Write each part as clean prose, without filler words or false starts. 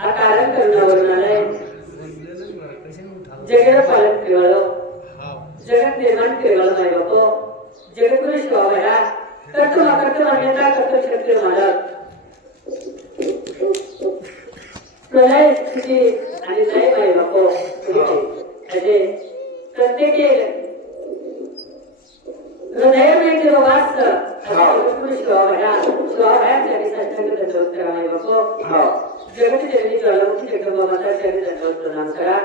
आ कारण करुणावरणालय जगत पालन केवळ जगत निर्माण केवळ नाही बापो जगतगुरु शिवाया करतो मान्यता करतो क्षत्रिय मालक प्रलय स्थिती आणि लय बाई बापो असे प्रत्येक हृदय में जो वास जगतगुरु शिवाया त्याने साष्टांग दंडवत करावे बापो जगत जननी ज्वालामुखी जगदंबा त्याने दंडवत प्रणाम करा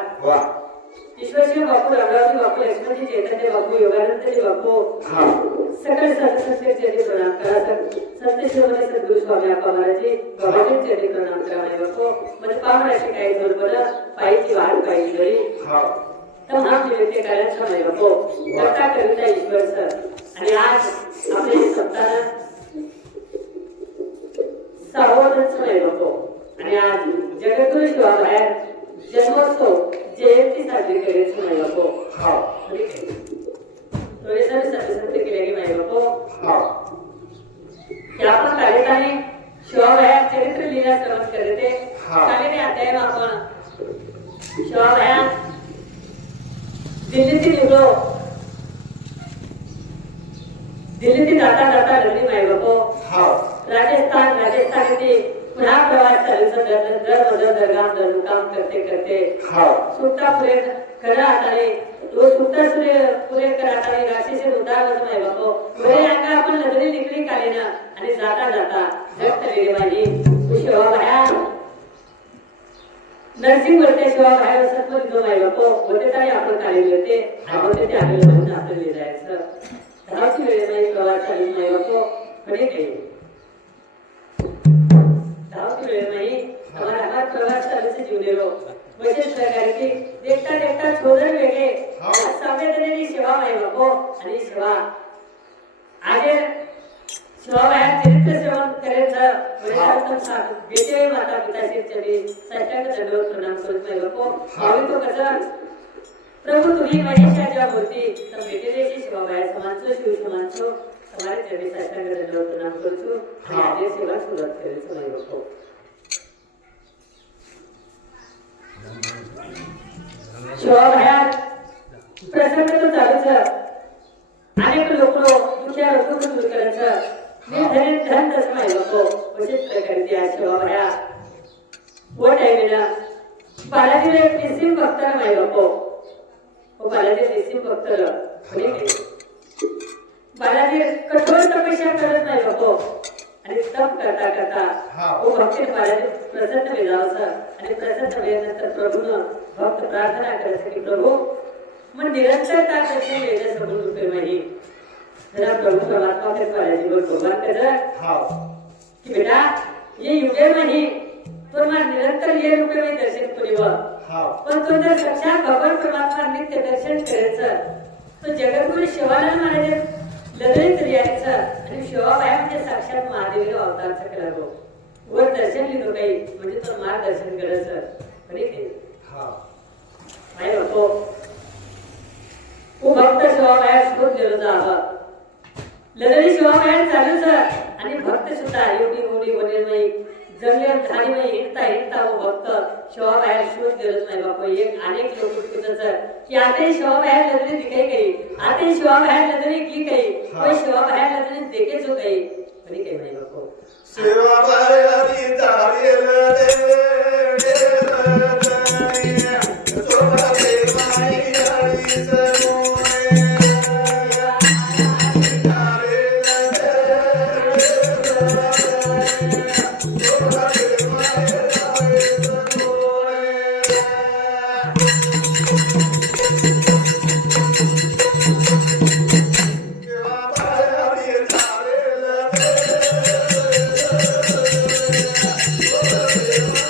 ईश्वरजी बापू रामरावजी बापू लक्ष्मणजी चैतन्य बापू योगानंदजी बापू सकल सत्संगचे चरणी प्रणाम करा संत शिरोमणी सद्गुरु स्वामी आपा महाराजी बाबाजी चरणी प्रणाम करा नाही बापू म्हणजे पावराशी काही बरोबर पायीची वाट पाहिली गळी तर हा विवेक कार्याचा नाही बापू करता कविता ईश्वर सर आणि आज आपले सप्ताह सावधच नाही बापू आणि आज जगद्गुरु शिवाबाहेर जन्मोत्सव जयंती साजरी करायची नाही बापू थोडेसे सत्संग केले की नाही बापू या पण कार्यक्रमाने शिवाबाहेर चरित्र लीला श्रवण करते कालीने अध्याय आपण शिवाबाहेर दिल्लीतील निघलो दिल्लीतील जाता जाता लग्नी माय बापू राजस्थान येथे पुन्हा प्रवास चालू दरगाम दरमुकाम करते करते सुट्टापर्यंत खरा हाताने तो सुट्टा पुरे कराताने राशीचे उदाहरण माय बापू बरे अंगा आपण नजरी निकली कालीना आणि जाता जाता जगत लेली माझी तू शिवाबाया नरसिंह वरते शिवाबाया सत्वर जो माय बापू होते तरी आपण काढले होते आणि होते ते आलेलं म्हणून आपलं लिहायचं धावची वेळे नाही प्रवास चालू माय बापू म्हणे काही धावची वेळे नाही हमारा प्रवास चालू से जुड़ेलो वैसे प्रकार की देखता देखता छोड़न वेगळे संवेदनेची सेवा माय बापू आणि सेवा आगे शिवाबाया चरित्र सेवन करायचं वेळातून साथ बेटे माता पिताचे चरणी साष्टांग दंडवत प्रणाम करत नाही बापू भावी तो कसं प्रभु तुम्ही महेशाच्या मूर्ती तर बेटेची शिवाबाया समानचो शिव समानचो हमारे चरणी साष्टांग दंडवत प्रणाम करतो आणि आगे सेवा सुरुवात करायचं नाही बापू शिवाबाया प्रसंग तो चालूच अनेक लोक दुःख्या रोग दूर करायचं निर्धन धन दसमाय बापू अशीच प्रकारे त्या शिवाबाया वो टाइमेला बालाजीला एक निसिम भक्ताला माय बापू वो बालाजी निसिम भक्ताला बालाजी कठोर तपस्या करत नाही बापू आणि तप करता करता वो भक्ती बालाजी प्रसन्न वेळावसा आणि प्रसन्न वेळानंतर प्रभूनं भक्त प्रार्थना करत की प्रभू मग निरंतरता दर्शन वेद समोर रुपये माही जरा प्रभु परमात्मा के बालाजी को भगवान कर कि बेटा ये युगे नहीं तो मैं निरंतर ये रूपे में दर्शन करीवा पण तो जर साक्षात भगवान परमात्मा नित्य दर्शन करायचं तो जगद्गुरु शिवानंद महाराज लढत यायचं आणि शिवाबाया म्हणजे साक्षात महादेवीला अवतारचं करावं वर दर्शन लिहिलो काही म्हणजे तो मार्गदर्शन करायचं खरी ते माय बापू वो भक्त शिवाबाया शोध गेलो जावा लढली शिवाबाया चालूच आणि भक्त सुद्धा एवढी मोठी वडील नाही जंगले झाडी नाही हिंडता वो भक्त शिवाबाया शोध गेलोच नाही बापू एक अनेक लोक तिथंच की आते शिवाबाया लढली दिखाई गई आते शिवाबाया लढली की गई कोई शिवाबाया लढली देखे जो गई पण काही नाही बापू शिवाबाया री जावेल Thank you.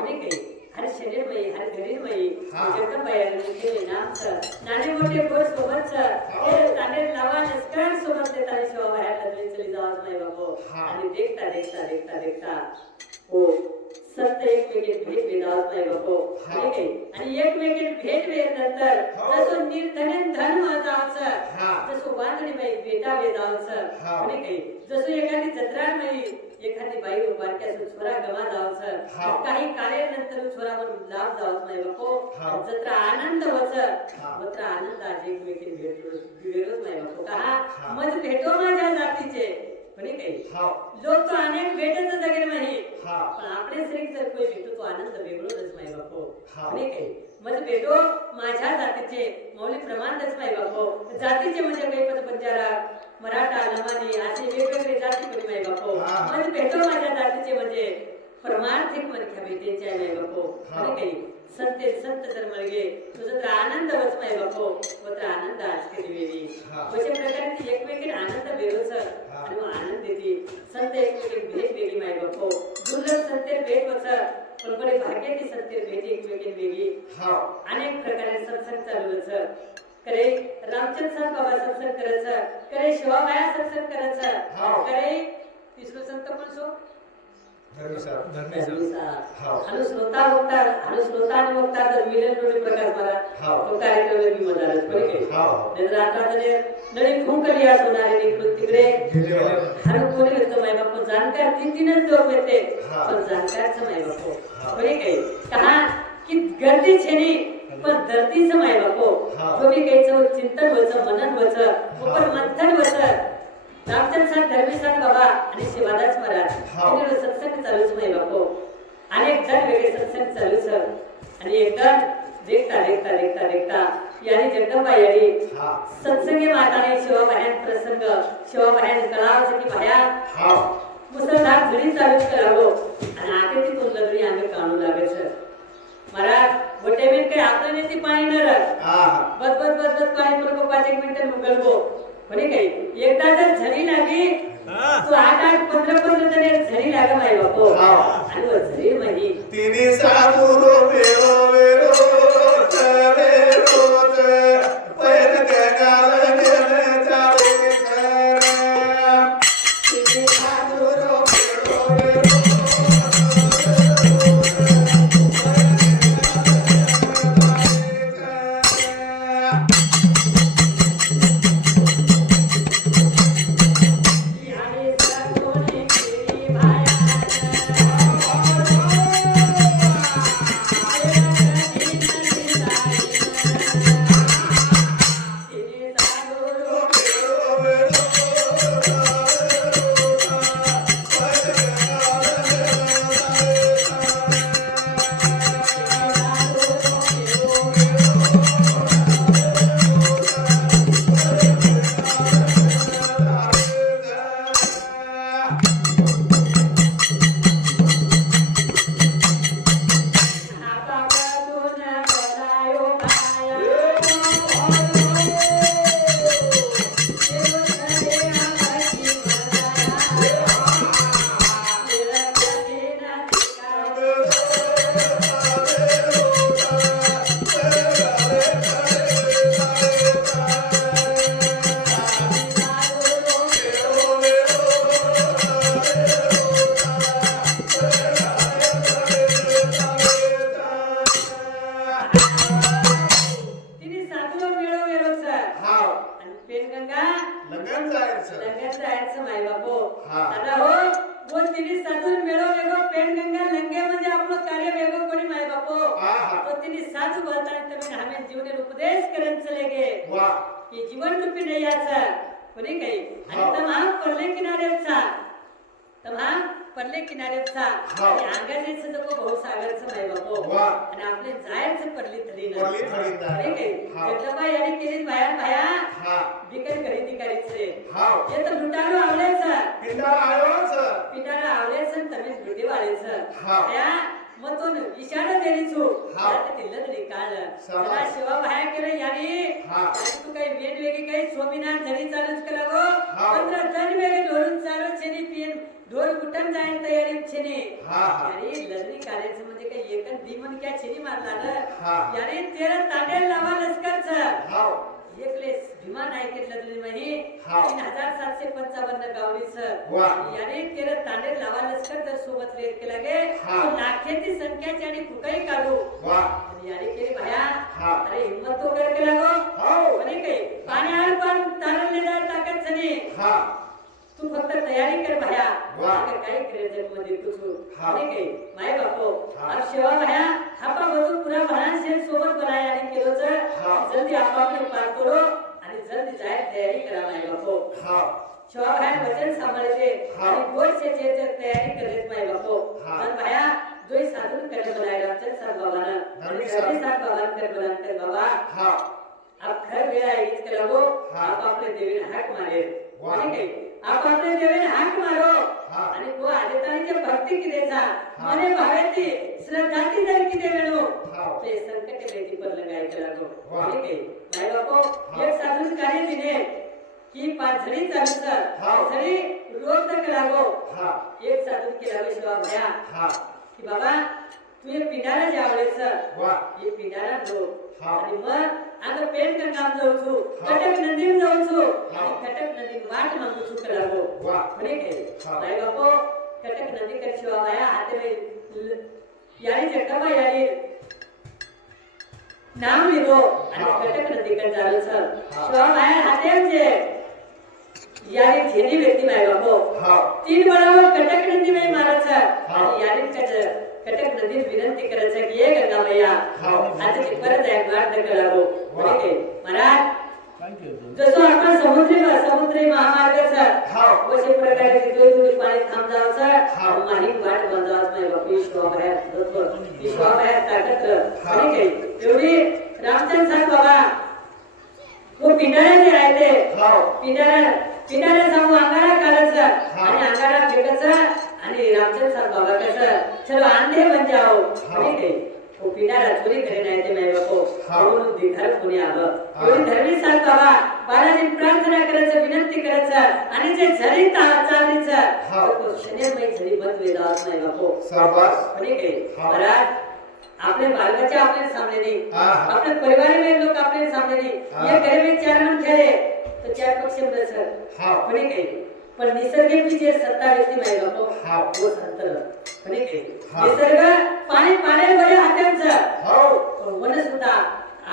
कोणी काही हर शरीरमयी हर घरीमयी हा. जगदंबाईने केले नामचं नाणे मोठे गोड सोबतचं हे तांडेल लावा नस्कर सोबत देता शिवा बाहेर लगली चली जावत नाही बाबो हा. आणि देखता हो सत्य एकमेकीत भेट विधावत नाही बाबो हा. ठीक आहे आणि एकमेकीत भेट वेळेनंतर हो. जसं निर्धन धन वाजावचं हा. जसं वांदणी बाई बेटा वेदावचं हा. कोणी काही जसं एखादी जत्रा नाही एखादी बाई बारक्या छोरा गमा जावचं हा. काही कार्यानंतर छोरा म्हणून लाभ जावत नाही बापो हा. जत्रा आनंद वच हा. मात्र आनंद आज एकमेकीने भेटलोच नाही बापो का हा. मज भेटो माझ्या जातीचे कोणी काही लोक तो अनेक भेटच जगेल नाही पण आपले श्री जर कोणी भेटो तो आनंद वेगळोच नाही बापो हा. कोणी काही मज भेटो माझ्या जातीचे मौलिक प्रमाणच नाही बापो जातीचे म्हणजे काही पद बंजारा मराठा नमानी असे वेगवेगळे जाती कोणी नाही बापो हा. मज भेटो माझ्या जातीचे म्हणजे परमार्थिक मनख्या भेटेचे नाही बापो हा. कोणी काही संत जर मळगे तुझं तर आनंद वच नाही बापो व तर आनंद आज केली वेळी हा. अशा प्रकारे ती एकमेकीने आनंद वेगळच आणि मग आनंद देते संत एकमेकीने भेट वेगळी माय बापो दुर्लभ संतेर भेट वच पण बरे भाग्याची संतेर भेट एकमेकीने वेगळी अनेक प्रकारे सत्संग चालू वच करे रामचंद्र साहेब बाबा सत्संग करायचं करे शिवाबाया सत्संग करायचं करे तिसरं संत पण सो अनुश्रोता आणि वक्ता तर मिलन डोळे प्रकाश मला तो कार्यक्रम मी मदारच पण के रात्र नळी खूप कली आज होणारे निकडून तिकडे हर कोणी येतो माय बाप जाणकार तीनच लोक येते पण जाणकारच माय बाप बरे काही कहा की गर्दी छेनी पण धरतीच माय बापो कोणी काहीच चिंतन वच मनन वच ऊपर मंथन वच रामचंद्र साहेब धर्मी साहेब बाबा आणि शिवादास महाराज यांनी सत्संग चालूच नाही बापो अनेक जण वेगळे सत्संग चालूच आणि एकदम देखता याने जगदंबा याने सत्संगी माताने शिवाबाह्यान प्रसंग शिवाबाह्यान कळावचं की बाह्या मुसलधार घडी चालूच करावं आणि आते ती तुला घरी आम्ही काढू लागायचं महाराज मोठे मिनिट काही आपलं नाही ती पाणी न बस पाणी पडको 5 मिनिटं मुगलबो कोणी काही एकदा जर झरी लागली तो 8 15 जण झरी लाग माय बापो आणि व झरी मही तिने सामुरो वेरो चले रोज पैर गगाल गेले चाले खरा तिने सामुरो वेरो उपदेश करन चले गे ये जीवन रूपी नहीं आसा कोणी काही आणि तमाम पडले किनारेचा आणि अंगानेच तो भाऊ सागरचं माय बापो आणि आपले जायचं पडली थडी ना काही जगदंबा याने केली बाया बिकर खरेदी करायचे हे तर लुटालो आवडायचं पिंडाला आवडायचं तमीच भेटी वाढायचं या मग तो इशारा देरीचो आता तिल्ल तरी काळ सदा शिवा बाहेर केलं याने तू काही वेगवेगळी काही स्वामीनाथ झडी चालूच करावं 15 जण वेगळे धोरून चालू छेनी पियन ढोल कुठं जाईन तयारी छेने हा, हा. याने लढणी काढायचं म्हणजे काही एकच दिमन क्या छेनी मारला ना हा. याने 13 तांडेल लावा लष्करचं हाव. एकलेस विमान ऐकत लढली माही हा. 3755 गावडीचं वा. याने 13 तांडेल लावा लष्कर जर सोबत लेट केला गे हा. तो लाखेची संख्याची आणि कुठेही काढू वा. आणि याने केली भाया हा. अरे हिम्मत तो कर केला गो हाव. म्हणे काही पाण्यावर पण तारण लेदार ताकद सनी हा. तू फक्त तयारी कर भाया वा. अगर काही करायचं मध्ये तुझू हा. म्हणे काही माय बापो हा. अब शेवा भाया हापा बजू पुरा भरान से सोबत बनाया आणि केलो तर हा. जल्दी आपापले पार करो आणि जल्दी जाय तयारी करा माय बापो हाव. शेवा भाया वचन सांभाळते हा. आणि गोड से जे तयारी करत माय बापो हा. तर भाया दोई साधन करे बनाय रामचंद्र साहब बाबाना धर्मी धर्मी साहब बाबा कर बनान कर बाबा हाव. अब खर वेळा येईच के लगो हा. आप आपले देवीने हाक मारे वा. म्हणे काही आप आपले देवीने हाक मारो हा. आणि तो आदितानी जे भक्ती किदेचा हा. मने भावेती श्रद्धाती जर की देवेनो हाव. ते संकट बेटी पर लगाय के लगो वा. म्हणे काही माय बापो हा. एक साधन कार्य दिने की पाथरी चालूचा हा. पाथरी रोज तक लागो हा. एक साधन केला शिवा भया हा. की बाबा तू हे पिंडारा जे आवडेचं वा. हे पिंडारा लो हा. आणि मग आता पेंट का काम जाऊ छु हा. कटक नदीम जाऊ छु हा. आणि कटक नदी वाट मागू छु करागो वा. म्हणे काही हा. नाही बापो कटक नदी कर शिवा माया हाते में यारी जगदंबा यारी नाम लिहो आणि हा. कटक नदी कर जालो सर हा. शिवा माया हाते जे यारी झेनी व्यक्ती माय बापो हाव. 3 बळावर कटक नदी में मारायचं हा. आणि यारी कटक नदीत विनंती करायचं की ये गंगा मैया हाव. आता ते परत आहे मार्ग करावं वा. म्हणजे काय महाराज जसं आपण समुद्री महामार्गाचा हाव. अशा प्रकारे तिथे पाणी थांबजावचं हाव. माही वाट बंदावच नाही बापू ईश्वराबाहेर ताकद हाव. म्हणजे काय एवढी रामचंद्र साहेब बाबा वो पिंडारा जे आहे ते हाव. पिंडारा सांगू अंगारा काढायचं हा. आणि अंगारा फेकायचं आणि रामचंद्र साहेब बाबा कसं चलो अंधे बन जाओ हा. म्हणजे काय वो पिंडारा चोरी करे नाही ते नाही बापू हा. म्हणून धिकार कोणी आलं हा. एवढी धर्मी साहेब बाबा बाळाने प्रार्थना करायचं विनंती करायचं आणि जे झरी चाललीचं हा. तो शनेमय झरी बंद वेदावत नाही बापू शाबास. म्हणजे काय हा. महाराज आपले बालकाचे आपले सामने नहीं हा. अपने परिवार में लोग अपने सामने नहीं हा. ये घर में 4 मन ठहरे तो 4 पक्ष में सर हाव. म्हणे काही पण निसर्ग पीछे सत्ता व्यक्ती माहिती बापू हा. वो संतर म्हणे काही हा. निसर्ग पाणी पाण्या बरे हात्यांचं हाव. वन सुद्धा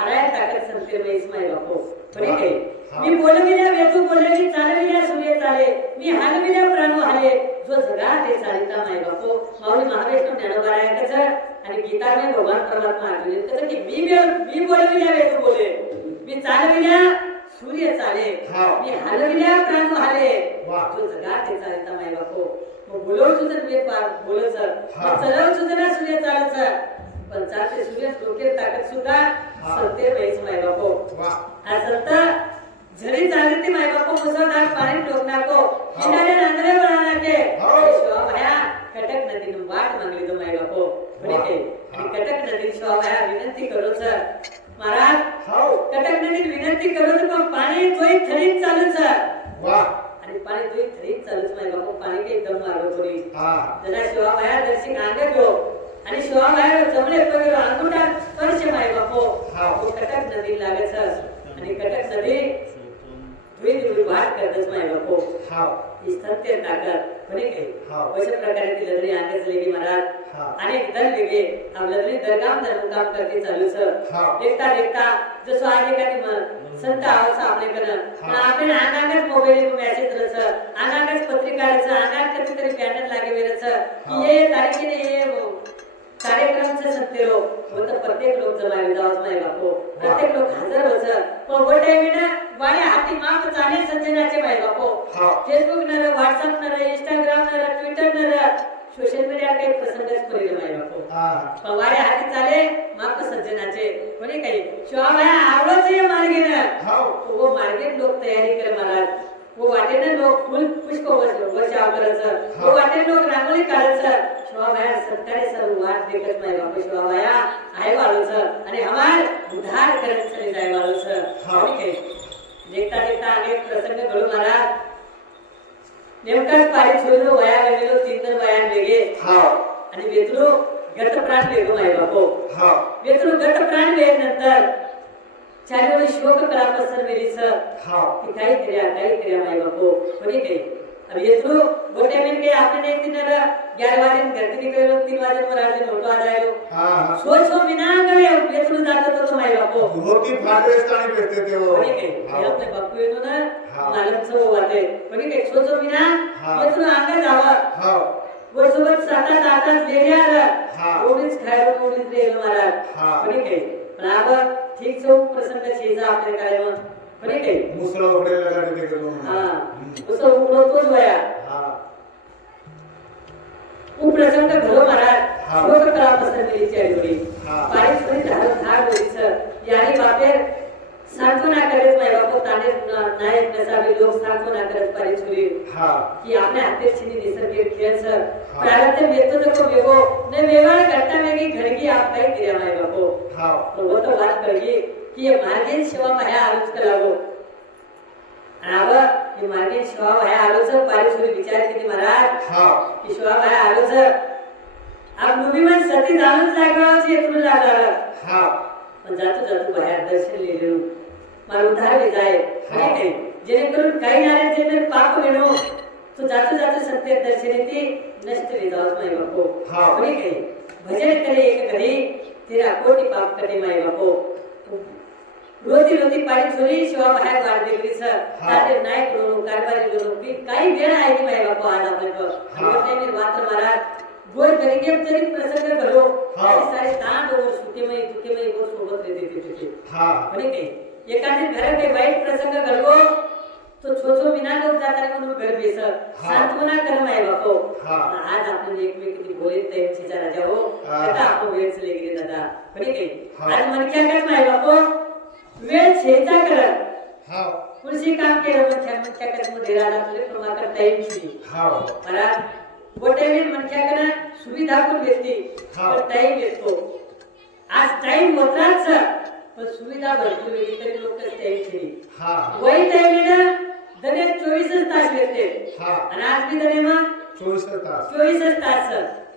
आराय ताकद संतर में इस्माई बापू म्हणे हा. काही हा. मी बोलविल्या वेदू बोलविली चालविल्या सूर्य चाले मी हलविल्या प्राणू हाले जो जगा ते चालिता माय बापू माऊली महावैष्णव ज्ञानोबा रायाकच आणि गीता में भगवान परमात्मा आठवले कसं की मी बोलविल्या वेदू बोले मी चालविल्या सूर्य चाले हा. मी हलविल्या प्राणू हाले वा. जो जगा ते चालिता माय बापू मग बोलव सुजन वेद बोलच हा. चलव सुजना सूर्य चालच पण चालते सूर्य डोके ताकद सुद्धा हा. सत्य वैस माय बापू वा. हा संत झरी चालते माय बापू मुसळधार पाणी टोकणार को किनारे नांदरे बनाना के हो. शिवा भाया कटक नदीनं वाट मागली तो माय बापू म्हणे वा. ते आणि कटक नदी शिवा भाया विनंती करू सर महाराज हाव. कटक नदीत विनंती करू तर पण पाणी जोई थरीत चालू सर वा. आणि पाणी जोई थरीत चालूच माय बापू पाणी काही एकदम मारो थोडी हा. जरा शिवा भाया दर्शिक अंग घेऊ आणि शिवा भाया जमले पगेरो अंगुठा स्पर्श माय बापू हाव. कटक नदी लागत आणि कटक नदी धुई वाट करतच माय बापू हाव. सत्य ताकद म्हणे काही हाव. अशा प्रकारे ती लढणी आगेच लेगी महाराज हा. अनेक दल वेगे अब लढणी दरगाम धर्मकाम करते चालू सर हाव. देखता जसं आज एखादी संत आवसा आपल्याकडं हा. पण आपण अंगांगच मोबाईल मेसेज रच अंगांगच पत्रिका रच अंगात कधीतरी बॅनर लागे वेरच हा. ये तारखेने ये कार्यक्रमचे संतेरो होतं प्रत्येक लोक जमावे जावच माय बापू प्रत्येक लोक हजर होत पण वो टाइम वाड्या हाती माप चाले संजनाचे माय बापू हाव. फेसबुक नर व्हाट्सअप नर इंस्टाग्राम नर ट्विटर नर सोशल मीडिया काही प्रसंगच करेल माय बापू हा. पण वाड्या हाती चाले माप संजनाचे कोणी काही शिवा भाया आवडच ये मार्गेनं हाव. वो मार्गेत लोक तयारी करे महाराज वो वाटेने लोक फुल पुष्प वर्षाव करायचं वो वाटेने लोक रांगोळी काढायचं शिवाबाया सरकारी सर्व वाट देखत नाही बापू शिवाबाया आहे वाळूचं आणि हमार उधार करत चले जाय वाळूचं हा. ठीक आहे देखता देखता अनेक प्रसंग घडू महाराज नेमकाच पाणी सोडलो वया गेलो 3 वयान वेगे आणि वेतलो गट प्राण वेगो माय बापो वेतलो गट प्राण वेग नंतर चारिवली शोक कला पसर मेरी सर कि काही क्रिया माय बापो कोणी काही अब येतलो गोटे में के आपने नहीं तीन 11 बजे घर से निकलो 3 बजे पर आले मोटो आ जाएलो सोचो बिना गए येतलो जातो तो माय बापो होती फाटवेस्तानी भेटते ते हो कोणी काही हे आपले बापू येतो ना मालक सो वाटे कोणी काही सोचो बिना येतलो आंगा जावा वो सोबत 7-8 लेल्या ओडीच खायला ओडीच रेल महाराज कोणी काही पण अब ठीक सो प्रसंग शेजा आपले काय मग कोणी काही मुसळा उकडेला गाडी ते करून उसो उकड़ो तो जोया उ प्रसंग घरो महाराज लोक कला पसंद मेरी चैडोरी पारिस परी धार धार होई सर यानी बापेर सांत्वना करत माय बापो ताने नायक नसावे लोक सांत्वना करत पारिस होई की आपने हाते छिनी निसर्ग खेळ सर प्रारब्ध वेतो तो वेगो ने वेवाळ घटना वेगी घडगी आप काही दिया माय बापो तो वो तो बात करगी की ये मार्गे सेवा माया आलोच करावो आणि ये मार्गे शिवा भाया आलो सर पारिसोरी विचार किती महाराज की शिवा भाया आलो सर आप मुभी में सती जाणूच लागवाची येतून लागला पण जातो बाहेर दर्शन लेलो मार उद्धार वे जाए नाही जेणेकरून काही नारे जे पाप वेणो तो जातो सत्य दर्शन येते नष्ट वे जावत माय बापो कोणी काही भजन करे एक घडी तेरा कोटी पाप कटे माय बापो रोती पाणी छोरी शिवा बाहेर वाढ देखली सर ताते नायक लोक कारभारी लोक की काही वेळ आहे की माय बापा आज आपल्याला आणि मी मात्र महाराज गोर करेंगे तरी प्रसंग करो सारे तांड और सुखेमय वो सोबत रहते थे आणि काही एखादी घर काही वाईट प्रसंग घडलो तो छोछो बिना लोक जाता म्हणून घर बेस सांत्वना कर माय बापो आज आपण एकमेकीची बोले त्यांची राजा हो आता आपण वेळच लेगले दादा आणि काही आज मन क्या कर माय बापो वेळ छेचा करत कुणशी काम केलं मनख्या करत मध्ये राहला तुले प्रमाकर टाइम ची महाराज गोटे वेळ मनख्याकडे सुविधा पण भेटती पण टाइम येतो आज टाइम होताच पण सुविधा भरपूर वेळी तरी लोक टाइम ची वही टाइम ना दने 24 तास भेटते आणि आज मी दने मग 24 तास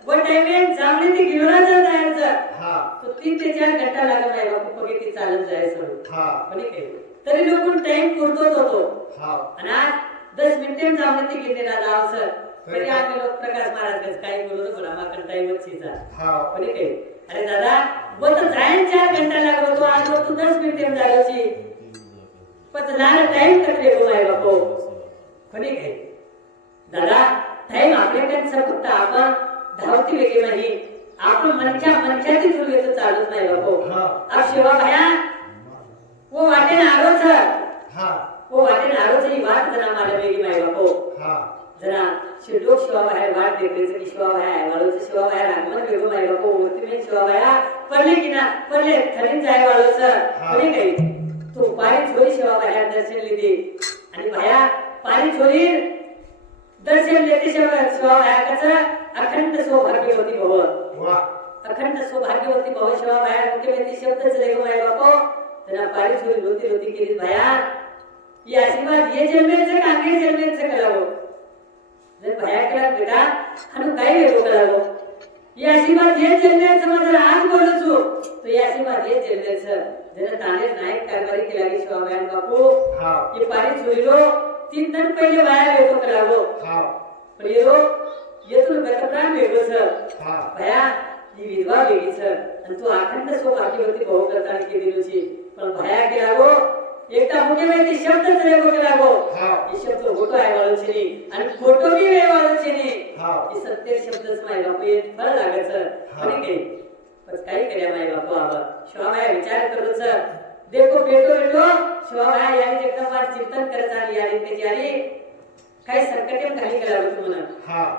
वो टाइम में जामने ती गिलोरा जायचं तो 3 ते 4 घंटा लागत नाही बापू पगे ती चालत जायचं पण काही तरी लोकून टाइम पुरतोच होतो आणि आज 10 मिनिटे जामने ती गिलेला जाव सर तरी आम्ही लोक प्रकाश महाराज काय बोललो बोला माकन टाइम छीचा पण काही अरे दादा वो तो जायन 4 घंटा लागलो तो आज तो 10 मिनिटे जायची पण लाल टाइम करले गो माय बापू पण काही दादा टाइम आपल्याकडे फक्त आपण धावती वेगळी नाही आपण मनच्याची दूर येतो चालत नाही बापू अब शिवा भया वो वाटे आलो ही बात जना मला वेगळी माय बापू जना शिलोक शिवा भया वाट देखले की शिवा भया वालो शिवा भया रागमन वेगो माय बापू मूर्ती में शिवा भया पडले थरीन जाय वालो सर कोणी काही तो पाणी छोरी शिवा भया दर्शन लिदी आणि भया पाणी छोरी दर्शन लेते शिवा भया कसं अखंड सौभाग्यवती भव अखंड सौभाग्यवती भव शिवा भाया मुख्यमंत्री शब्द चले गो माय बापो तना पारी छोरी लोती केली भाया ये आशीर्वाद ये जन्मेचं का आगे जन्मेचं करावं जर भाया करा बेटा अनु काय वेगळं करावं ये आशीर्वाद ये जन्मेचं माझं आज बोलतो तो ये आशीर्वाद ये जन्मेचं जर ताने नायक कारभारी केला की शिवा भाया बापू ये पारी छोरीलो 3 दिन पहिले भाया वेगळं करावं पण ये तो गतप्राण वेगळं सर भया ही विधवा वेगळी सर आणि तू अखंड सौभाग्यवती भाऊ करता की दिलोची पण भया केला गो एकटा मुख्यमंत्री शब्दच रेगो केला गो हे शब्द फोटो आहे वाळूची आणि फोटो बी वे वाळूची हे सत्य शब्दच माय बापू हे फळ लागत सर आणि काही पण काही केल्या माय बापू आबा शिवाबाई विचार करू सर देखो बेटो शिवाबाई याने एकदम चिंतन करत आली आणि त्याची आली काही संकटे खाली केला होतो म्हणा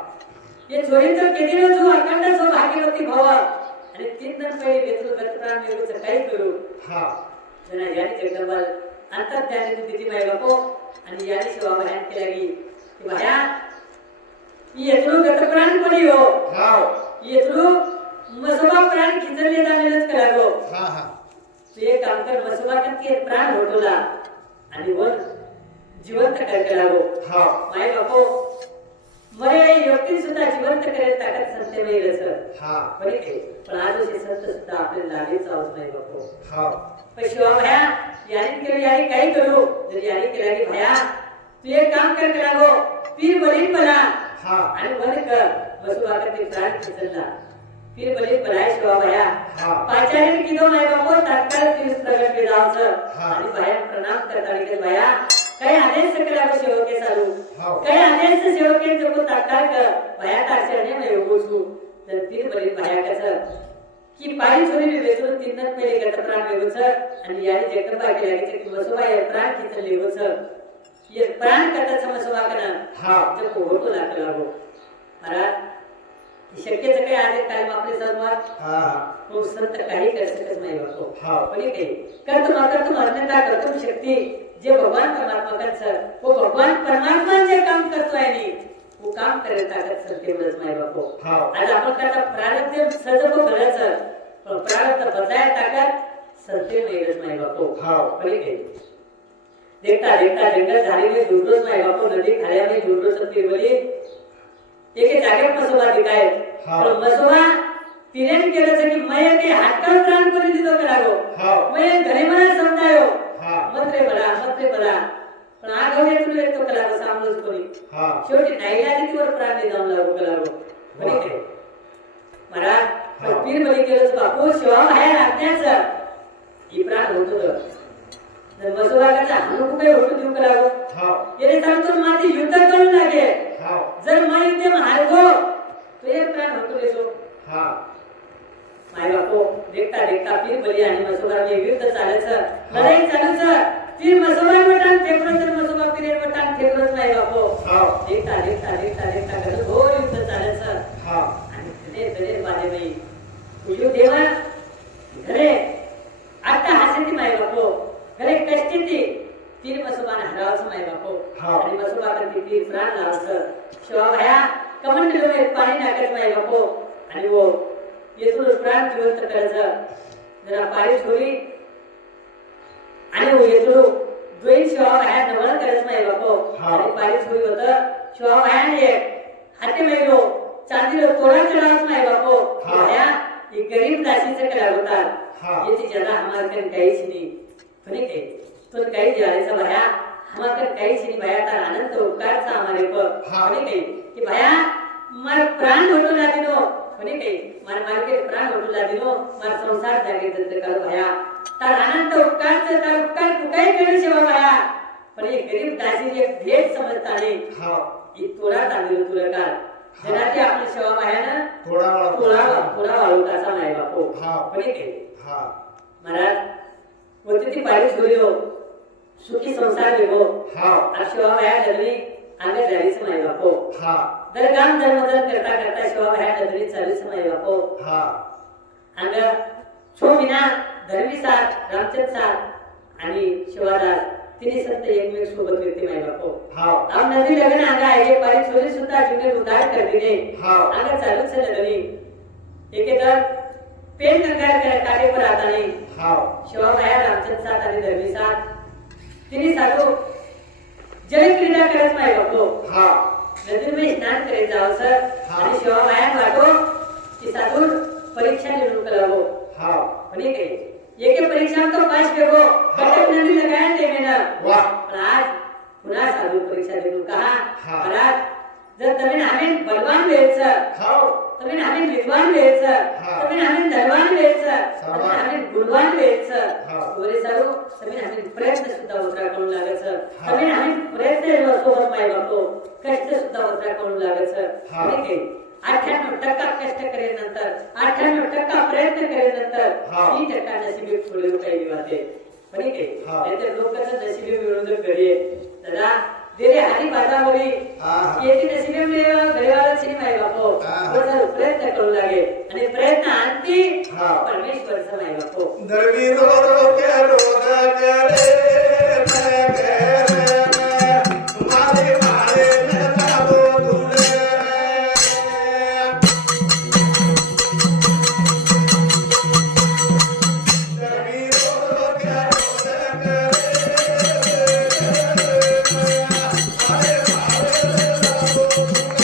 ये छोरी तर केली न जो अखंड सौभाग्यवती भाव आणि 3 दिन पहिले बेतलो गतप्राण वेगळं काही करू जना याने जगदंबा अंतर्ध्याने दिती माय बापू आणि याने शिवा भयान केला की भया येतलो गतप्राण पडी हो येतलो मसोबा प्राण खिचले जाणेलच करा गो तो एक काम कर मसोबा के प्राण होटोला आणि वर जिवंत कर केला गो माय बापू सत्यमेव रस हा बरे काही पण आज असे सत्य सुद्धा आपल्याला लागे चावत नाही बापू हा पण शिवा भया याने केलं याने काही करू जर याने केला की भया तू एक काम कर करावो पीर बलीन बना हा आणि वन कर वसुबा करते प्राण खिचला पीर बलीन बनाय शिवा भया हा पाचार्य कीधो नाही बापू तात्काळ तीस प्रगट के जावचं हा. आणि भया प्रणाम करता की भया काही आदेश करावं सेवके चालू हो. काही आदेश सेवके जपू तात्काळ कर भया तारशने मैं योगोसू तर पीर बलीन भया कसं की पायी छोरी मी वेचून तीन पहिले गत प्राण वेगोच आणि याने जगदंबा केला की वसुबा या प्राण खिचन लेगोच ये प्राण करता समसुबा कना हा. जब होतो लागो महाराज शक्यच काही आज कायम आपले संवाद हा तो संत काही कर सकत नाही बापू हा. पण काही करतो अन्यथा करतो शक्ती जे भगवान परमात्मा कर सर वो भगवान परमात्मा जे काम करतो आहे नी वो काम करायला ताकद सर तेवढंच नाही बापू हा. आज आपण करता प्रारब्ध सजग घडायचं पण प्रारब्ध बदलाय ताकद संते मेरच नाही बापू हा. पण काही देखता देखता जंगल झाली में डुबरोच नाही बापू नदी खाल्या में डुबरोच पिरवली एके जागेवर मसोबा दिखाय हा. पण मसोबा तिने केलं की मैं के हातकाल प्राण कोणी दिलो करागो हा. मैं घरी मला समजायो हा. मंत्रे बला पण आगवले तुला येतो करागो सामोरच कोणी हा शेवटी नाईलाजी तिवर प्राण दे जाऊन लागो करागो म्हणे काय महाराज पण पीर बली केलं बापू शिवा बाहेर आज्ञाचं ही प्राण होतो जर मसोबा करता हमको काही होतो देऊ करागो हा येरे सांगतो माझे युद्ध करू लागे हा जर मैं युद्ध में हार गो तो एक प्राण होतो लेसो हा माय बापू देखता देखता पीर बली आणि मसोबा में युद्ध चालायचं लढाई चालूच पीर मसोबा मटान फेकरो तर मसोबा पीर मटान फेकरोच माय बापू हा देखता देखता देखता देखता कसं घोर युद्ध चालायचं हा आणि तले तले बाजे बाई तुझ्यो देवा घरे आता हसती माय बापू घरे कष्टीती पीर मसोबाने हरावचं माय बापू हा. आणि मसोबा करते पीर प्राण लावचं शिवा भया कमंड लोक पाणी टाकत माय बापू आणि वो येथून प्राण जिवंत करायचं जरा पाणी छोरी आणि वो येथून द्वैत शिवा भया नवल करत माय बापू हा. आणि पाणी छोरी होतं शिवा भयाने हाते मेलो चांदीला तोडा चढावच माय बापू हा. भया ही गरीब दासीचं करा होता हा. याची ज्याला हमारे कन काहीच नाही पण काही तो काही जायचं भया हमारे कन काहीच नाही भया तर आनंद उपकारचा हमारे पर हा. पण काही की भया मार प्राण होतो लादिनो पण काही मार मार्गे प्राण होतो लादिनो मार संसार जागे जंत्र काल भया तर आनंद उपकारचं तर उपकार तू काही करू शेवा भया पण एक गरीब दासी एक भेट समजताने हा ही तोडा तांदूळ तुला काल जनाची आपली शेवा भयानं थोडा थोडा वाळू कसा नाही बापू हा. पण काही हा महाराज होती ती पारिश होईल सुखी संसार देवो हा शिवा भया धरणी आगे जारीच माय बापो हा दर काम धर्मदर करता करता शिवा भया धरणी चालीस माय बापो हा अंग छो विना धर्मी साथ रामचंद साथ आणि शिवादास तिने संत एकमेक सोबत व्यक्ती माय बापो हा आम नदी लग्न आगा आहे पारिश होईल सुद्धा जुने उदार कर दिले हा आगे चालूच आहे धरणी एके तर पेन गंगार काटे पर आता नाही हा शिवा भया रामचंद साथ आणि धर्मी साथ तिने साधू जल क्रीडा करत नाही बापू हा नदीमध्ये स्नान करीत जावं सर हा. आणि शिवा भया वाटो की साधू परीक्षा लिहून करावो हा पण काही एके परीक्षा तो पास करो कटक नदी लगाया ते मेना वाह पण आज पुन्हा साधू परीक्षा लिहून कहा हा. महाराज जर तुम्ही आम्ही बलवान व्हायचं हा तुम्ही आम्ही विद्वान व्हायचं हा. तुम्ही आम्ही धनवान व्हायचं सावा. तुम्ही आम्ही गुणवान व्हायचं हा. वगैरे सर्व तुम्ही आम्ही प्रयत्न सुद्धा उतरा करून लागायचं हा. तुम्ही आम्ही प्रयत्न सोबत माय बापू कष्ट सुद्धा उतरा करून लागायचं हा. आणि काही 98% कष्ट करेनंतर 98% प्रयत्न करेनंतर हा. 3% नशिबी फुले काही वाटे पण काही हा. नाहीतर लोकांचं नशिबी मिळून घडी दादा देरे हारी बाजावरी हा. येते नशिबे मिळवा घरीवाला सिनेमा आहे बापू हा. जर प्रयत्न करू लागे आणि प्रयत्न आणती हा. परमेश्वर समय बापू धर्मी रो के रोग करे मारे मारे नताबो तुले धर्मी रो के रोग करे मारे मारे नताबो तुले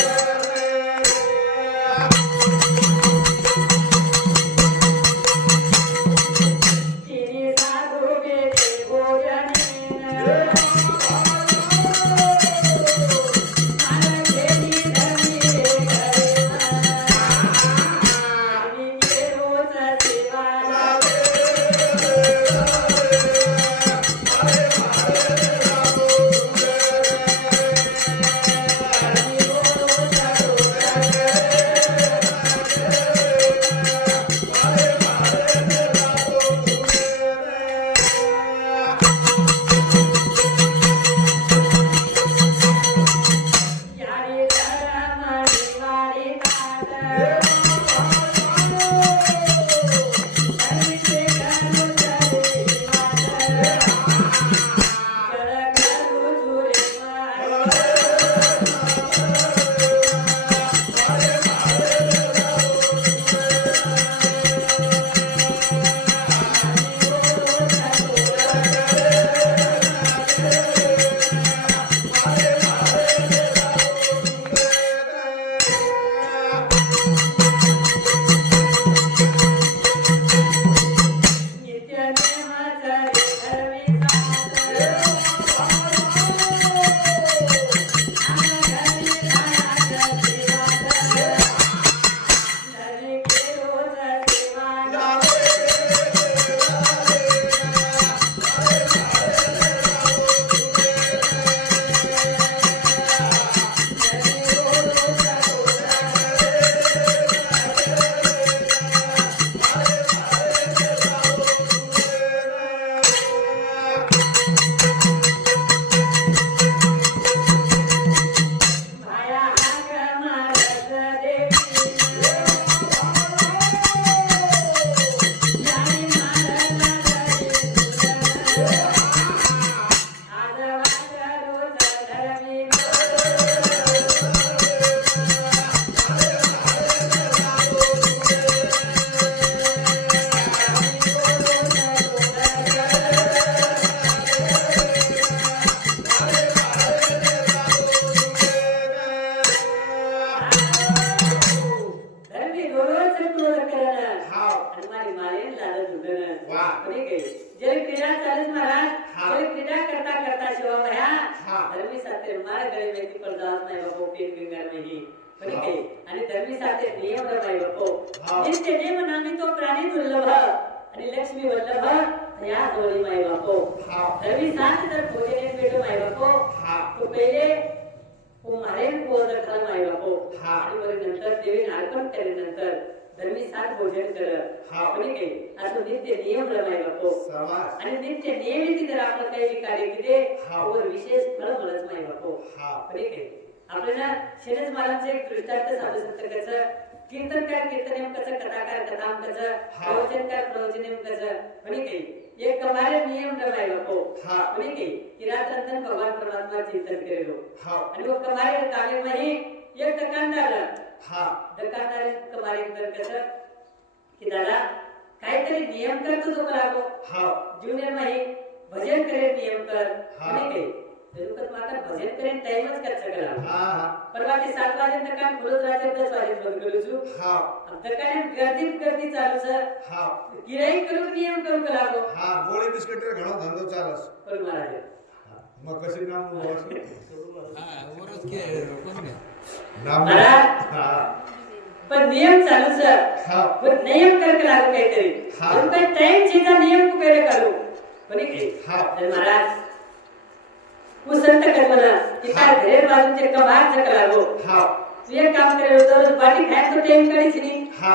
कोणी काही जर क्रीडा चालूच महाराज हा. जर क्रीडा करता करता शिवा भया हा. धर्मी साथे मार गळे में पण जात नाही बाबू पेन गंगा नाही कोणी हा. काही आणि धर्मी साथे नियम रमाय बापो हा. नित्य नेम नामी तो प्राणी दुर्लभ आणि लक्ष्मी वल्लभ या जोडी माय बापो हा. धर्मी साथ तर भोजन भेटो माय बापो हा. तो पहिले वो मारे को जर खाल माय बापो हा. आणि वर नंतर देवी अर्पण केल्यानंतर धर्मी साथ भोजन कर हा. कोणी काही असं नित्य नियम रमाय बापो शाबास. आणि नित्य नियमित जर आपण काही कार्य केले हा. तर विशेष फळ मिळत नाही बापो हा. कोणी काही आपल्याला शरद महाराजचं एक दृष्टांत सांगू शकतं कसं कीर्तनकार कीर्तनेम कसं कथाकार कथाम कसं हा. प्रवचनकार प्रवचनेम कसं कोणी काही एक कमारे नियम रमाय बापो हा. कोणी काही की रात्रंतन भगवान परमात्मा चिंतन करेलो हा. आणि वो कमारे कामे में एक दुकानदार हा. दुकानदार कमारे तर कसं की दादा काहीतरी नियम करतो तो करावो हा. ज्युनियर माही भजन करे नियम कर हा. कोणी काही जरूरत माका भजन करेन टाइमच कर सगळा हा. परवा ते 7 वाजे दुकान खुलत राहते 10 वाजे बंद करू छु हा. दुकाने गर्दी चालू सर हा. गिराई करू नियम करू करावो हा. गोळी बिस्किट रे घणो धंदो चालस. पण महाराज मग कशी नाम बोस नाम महाराज हा. पण नियम चालू सर हा. पण नियम करके लागू काहीतरी हा. आणि काही टाइम चीजा नियम को करे करू कोणी काही हा. तर महाराज वो संत कल्पना कि तार घरे बाजूचे कबार से लागो हा. तू एक काम करे तो बाटी खाए तो टाइम करी छी हा.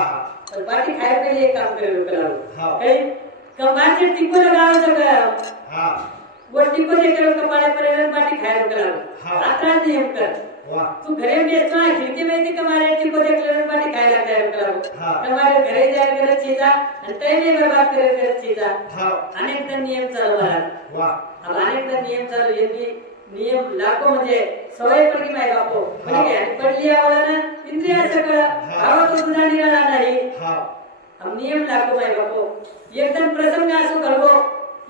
और बाटी खाए के लिए काम करे कराओ हाँ। कहीं कबार से टिको लगाओ सकर हा. वो टिको दे करो कपाड़े पर बाटी खाए कराओ हाँ। आत्रा नियम कर वाह. तू घरे में बेचना खिड़की में थी कमारे टिको दे कर बाटी खाए लग जाए कराओ हाँ। कमारे घरे जाए कर चीजा टाइम में बर्बाद करे कर चीजा हा. अनेक दिन नियम चालू महाराज वाह. अब अनेक दिन नियम चालू ये नियम लाखो म्हणजे सवय पडली माय बापो म्हणजे काय पडली आवडा ना इंद्रिय सगळं भाव तो तुझा निराळा नाही हा. अब नियम लाखो माय बापो एकदम प्रसंग असो करगो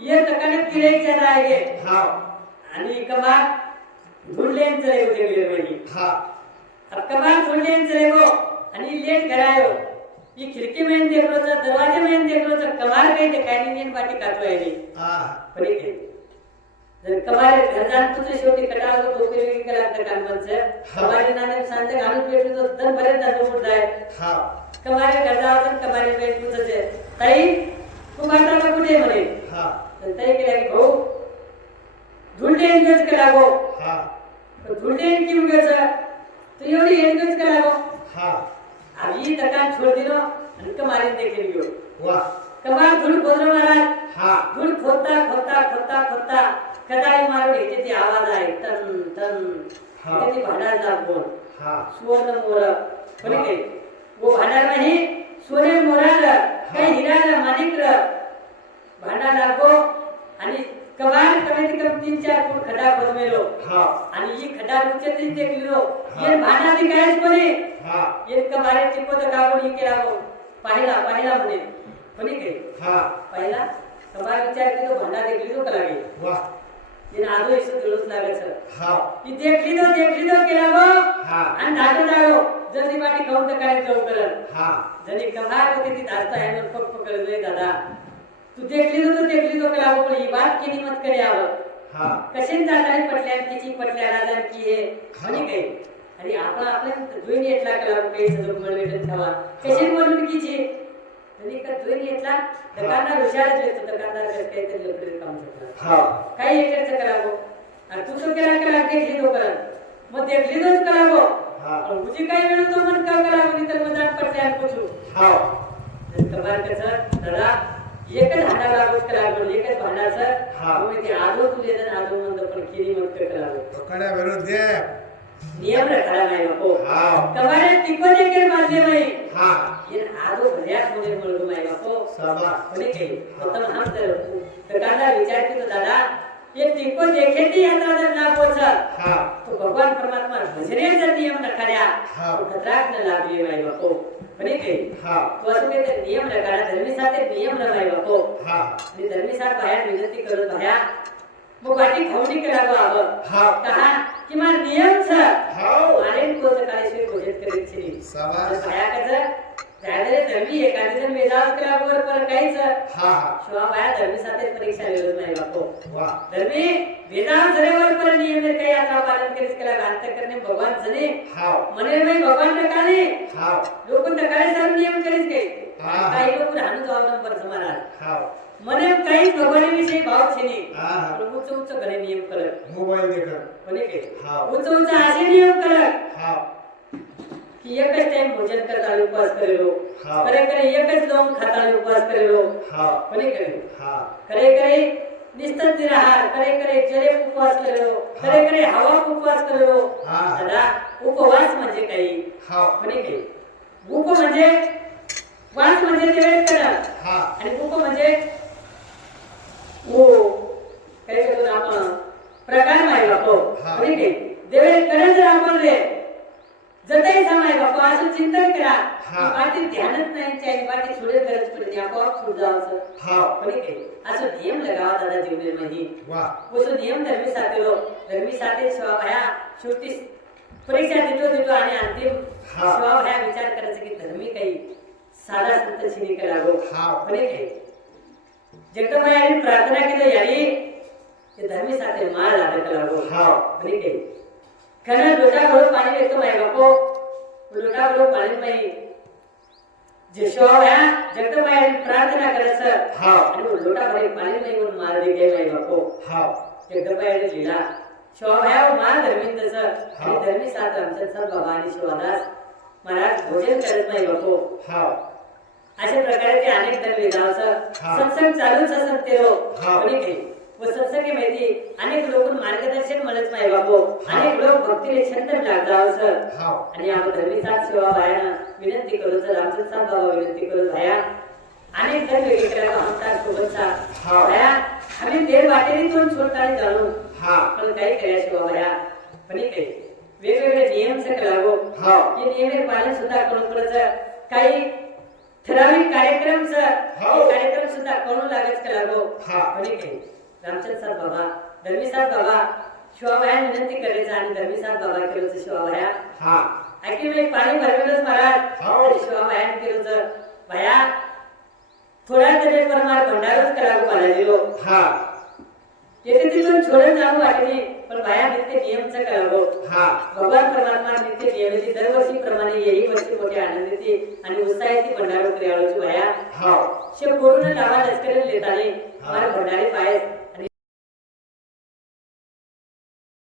ये तकाने किरे चला आगे हा. आणि कबार धुडलेन चले होते गेले हा. अब कबार धुडलेन चले गो आणि लेट घरायो ये खिड़की में देखलो तो दरवाजे में देखलो तो कबार कहीं दिखाई नहीं बाटी काटो है नहीं हा. बड़ी के जर कबारे घरजान पुत्र शेवटी कटाळ तो उपयोगी केला तर कामच कबारे नाने सांगते घालून भेटलो तो दर बरे दादू जाय हा. कबारे घरजाव तर कबारे भेट पुत्रचे ताई तू मात्र कुठे म्हणे हा. तर ताई केला की भाऊ धुंडे एंगेज करा गो हा. तो धुंडे की उगेच तू एवढी एंगेज करा गो हा. अब ये दुकान छोड़ दिनो आणि कबारे देखे लियो वाह. कबार धुड खोदरो महाराज हा. धुड खोदता कदाई मारून याची ती आवाज आहे टन टन हा. त्याची भांडार दाखवून हा. सुवर्ण मोर कोणी काही वो भांडार नाही सोने मोराल काही हिराल माणिक भांडार दाखव आणि कबार कमीत कमी 3-4 फूट खड्डा खोदमेलो हा. आणि ही खड्डा उच्चती देखलो हा. ये भांडार दी कायच कोणी हा. एक कबारे टिको तर काढून इके राहो पाहिला म्हणे कोणी काही हा. पहिला कबार विचार की तो भांडा देखली तो कलागे वाह. ये आदो इसो दिलोस लागे सर हा. की देखली तो केला गो हा. आणि दाटो दागो जल्दी बाटी खाऊन तर काय जाऊ करल हा. जनी कबार होती ती दास्ता है न पक पकड़ दादा तू देखली तो केला गो पण ही बात केली मत करे आव हा. कशेन जाताय पटल्या राजान की हे आणि काही आणि आपण दोन येतला कला काही सजो मळवेटन ठेवा कशेन म्हणून कीची आणि का दोन येतला दुकानदार हुशारच येतो दुकानदार काहीतरी लपडे काम करतात हा. काही एकच करावं आणि तू तो केला देखली तो कर मग देखली तोच करावं हा. आणि तुझी काही वेळ तो मन का करावं तर मग जात पडल्या पूछू हा. कबार कसं दादा एकच भांडा लागूच करावं एकच भांडा सर हा. मग ते आदो तुझे जण आदो म्हणतो पण किरी मत करावं पकड्या विरुद्ध दे. नियम रखा नाही बापो हा. कबारे टिको देकर मारले बाई हा. ये आदो भल्यास मुझे मुलगो माय बापो शाबास. कोणी काही उत्तम हम दुकानदार विचार की तो दादा ये टिको देखे थी यात्रा ना पोच हा. तो भगवान परमात्मा भजनेचा नियम रखाड्या हा. तो खतराक न लाभले माय बापो कोणी काही हा. तो असं काही नियम रखाडा धर्मी साथे नियम न माय बापो हा. आणि धर्मी साथ बाहेर विनंती करत बाया मग वाटी खावणी करावं आव हा. कहा कि मा नियम छ हाव. मारेन को तर काळेश्वर भोजन करीत छी शाबास. बाया कच त्याने धर्मी एखादी जण वेदांत केल्यावर पर काहीच हा हा शिवा बाया धर्मी સાથે परीक्षा લેલો नाही बापो वा धर्मी वेदांत सरेवर पर नियम में कई यात्रा पालन करीस केला अंत करने भगवान जने हा मने में भगवान नकाने हा लोक नकाळे सर्व नियम करीस गए हा. काही लोक हानु जवाब नंबर समारा हा मने काही भगवान विषयी भाव छेनी हा हा प्रभु उच्च घणे नियम करत मोबाईल देखत कोणी के हा. उच्च असे नियम करत हा कि एकच टाइम भोजन करता उपवास करेलो हा. करे करे एकच लोम खाता उपवास करेलो हा कोणी करे हा करे करे निस्तंत निराहार करे करे जले उपवास करेलो करे करे हवा उपवास करेलो हा. दादा उपवास म्हणजे काही हा कोणी काही उप म्हणजे वास म्हणजे ते करा हा आणि उप म्हणजे ओ काय करतो आपण प्रकार माय बापो हा. कोणी काही देवे करे जर आपण रे जतई समय बापा असं चिंतन करा हा. बाकी ध्यानच नाही चाहिए बाकी थोडे गरज पडते आपोआप छूट जावं हा कोणी काही असं नियम लगावा दादा जीवन में ही वा वो सो नियम धर्मी साथे लो धर्मी साथे स्वभाया शेवटी परीक्षा देतो आणि अंतिम हा. स्वभाया विचार करायचं की धर्मी काही साधा संत शिनी करावं हा. कोणी काही जगदंबाई प्रार्थना केली यारी ते धर्मी साथे माळ लागत लागो हा. कोणी काही खरं लोटा भरून पाणी येतो माय बापो लोटा भरून पाणी नाही जे शोभ्या जगदंबाई प्रार्थना करायचं हा. आणि लोटा भरून पाणी नाही म्हणून मार दे गे माय बापो हा जगदंबाई लीला शोभ्या मार धर्मींद सर हा. आणि धर्मी साथ रामचंद्र सर बाबा आणि शिवादास महाराज भोजन करत नाही बापो हा अशा प्रकारे ते अनेक धर्म विधावसं हा. सत्संग चालूच असत ते रो हा. कोणी काही व सत्संगी माहिती अनेक लोक मार्गदर्शन मिळत नाही बापो अनेक लोक भक्तीने छंद लागतात सर हा आणि आपण धर्मीसात सेवा बायानं विनंती करू तर आमचं साथ बाबा विनंती करू भाया अनेक धर्म वेगवेगळ्या म्हणतात सोबतचा हा. भाया आम्ही देव वाटेरीतून छोडताना जाणून हा पण काही करायला शिवा भाया पण काही वेगवेगळे नियम सक लागो हा. हे नियम पालन सुद्धा करून करायचं काही ठराविक कार्यक्रम सर हा. हे कार्यक्रम सुद्धा करून लागत का लागो हा. पण काही रामचंद्र साथ बाबा धर्मीसात बाबा शिवाभाया विनंती करायचं आणि धर्मीसात बाबा केलं शिवाभाया हा ऐकी मी पाणी भरवेलच महाराज हो. आणि शिवाभायाने केलं तर भाया थोड्या तरी परमार भंडारच करावं पाहिजे हा येथे तिथून छोडून जावं वाटली पण भाया नित्य नियमचं करावं हा भगवान परमात्मा नित्य नियमाची दरवर्षी प्रमाणे येही वर्षी मोठे आनंदीची आणि उत्साहाची भंडारो करावची भाया हा शे बोलून लावा लष्करी लेताने हमारे भंडारी पाय